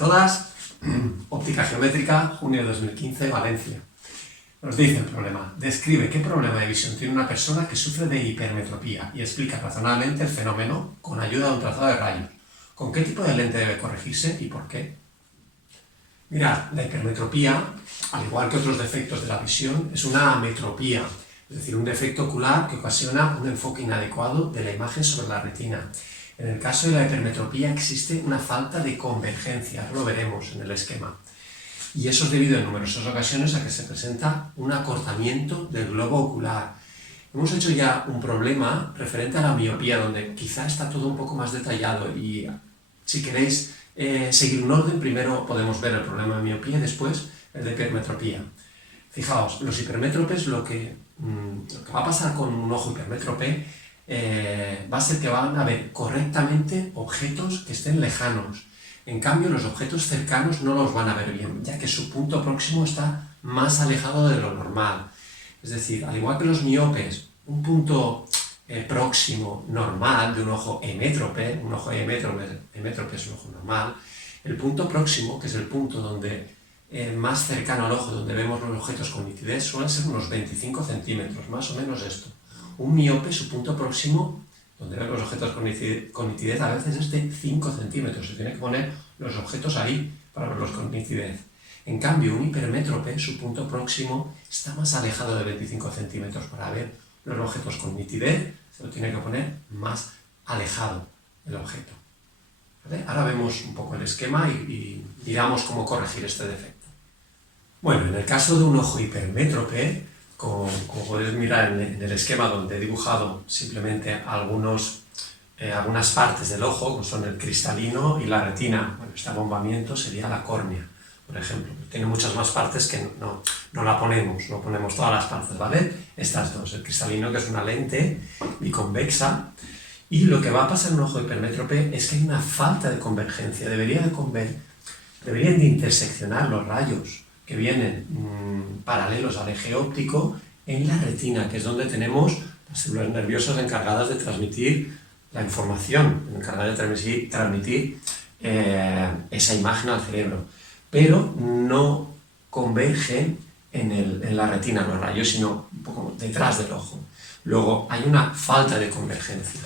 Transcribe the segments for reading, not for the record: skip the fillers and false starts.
todas. Óptica geométrica, junio de 2015, Valencia. Nos dice el problema. Describe qué problema de visión tiene una persona que sufre de hipermetropía y explica razonablemente el fenómeno con ayuda de un trazado de rayos. ¿Con qué tipo de lente debe corregirse y por qué? Mirad, la hipermetropía, al igual que otros defectos de la visión, es una ametropía, es decir, un defecto ocular que ocasiona un enfoque inadecuado de la imagen sobre la retina. En el caso de la hipermetropía existe una falta de convergencia, lo veremos en el esquema. Y eso es debido en numerosas ocasiones a que se presenta un acortamiento del globo ocular. Hemos hecho ya un problema referente a la miopía, donde quizá está todo un poco más detallado y si queréis seguir un orden, primero podemos ver el problema de miopía y después el de hipermetropía. Fijaos, los hipermétropes, lo que va a pasar con un ojo hipermétrope va a ser que van a ver correctamente objetos que estén lejanos. En cambio, los objetos cercanos no los van a ver bien, ya que su punto próximo está más alejado de lo normal. Es decir, al igual que los miopes, un punto próximo normal de un ojo hemétrope, un ojo hemétrope es un ojo normal, el punto próximo, que es el punto donde más cercano al ojo, donde vemos los objetos con nitidez, suele ser unos 25 centímetros, más o menos esto. Un miope, su punto próximo, donde ven los objetos con nitidez, a veces es de 5 centímetros. Se tiene que poner los objetos ahí para verlos con nitidez. En cambio, un hipermétrope, su punto próximo, está más alejado de 25 centímetros. Para ver los objetos con nitidez, se lo tiene que poner más alejado el objeto. ¿Vale? Ahora vemos un poco el esquema y miramos cómo corregir este defecto. Bueno, en el caso de un ojo hipermétrope, como podéis mirar en el esquema donde he dibujado simplemente algunas partes del ojo, como son el cristalino y la retina. Bueno, este abombamiento sería la córnea, por ejemplo. Tiene muchas más partes que no la ponemos, no ponemos todas las partes, ¿vale? Estas dos, el cristalino, que es una lente biconvexa, y lo que va a pasar en un ojo hipermétrope es que hay una falta de convergencia. Deberían de interseccionar los rayos que vienen paralelos al eje óptico en la retina, que es donde tenemos las células nerviosas encargadas de transmitir la información, encargadas de transmitir esa imagen al cerebro. Pero no convergen en la retina los rayos, sino un poco detrás del ojo. Luego hay una falta de convergencia.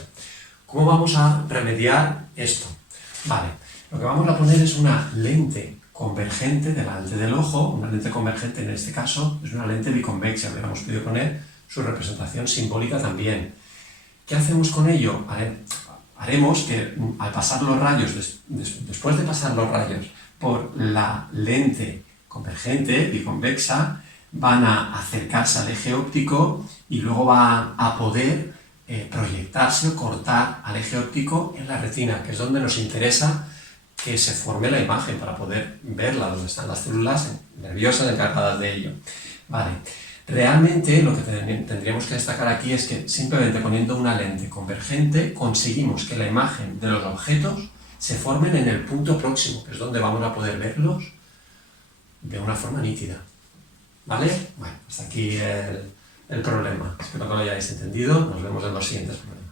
¿Cómo vamos a remediar esto? Vale, lo que vamos a poner es una lente convergente delante del ojo. Una lente convergente en este caso es una lente biconvexa. Hubiéramos podido poner su representación simbólica también. ¿Qué hacemos con ello? Haremos que al pasar los rayos, después de pasar los rayos por la lente convergente biconvexa, van a acercarse al eje óptico y luego va a poder proyectarse o cortar al eje óptico en la retina, que es donde nos interesa que se forme la imagen para poder verla, donde están las células nerviosas encargadas de ello. Vale. Realmente lo que tendríamos que destacar aquí es que simplemente poniendo una lente convergente conseguimos que la imagen de los objetos se formen en el punto próximo, que es donde vamos a poder verlos de una forma nítida. ¿Vale? Bueno, hasta aquí el problema. Espero que lo hayáis entendido. Nos vemos en los siguientes problemas.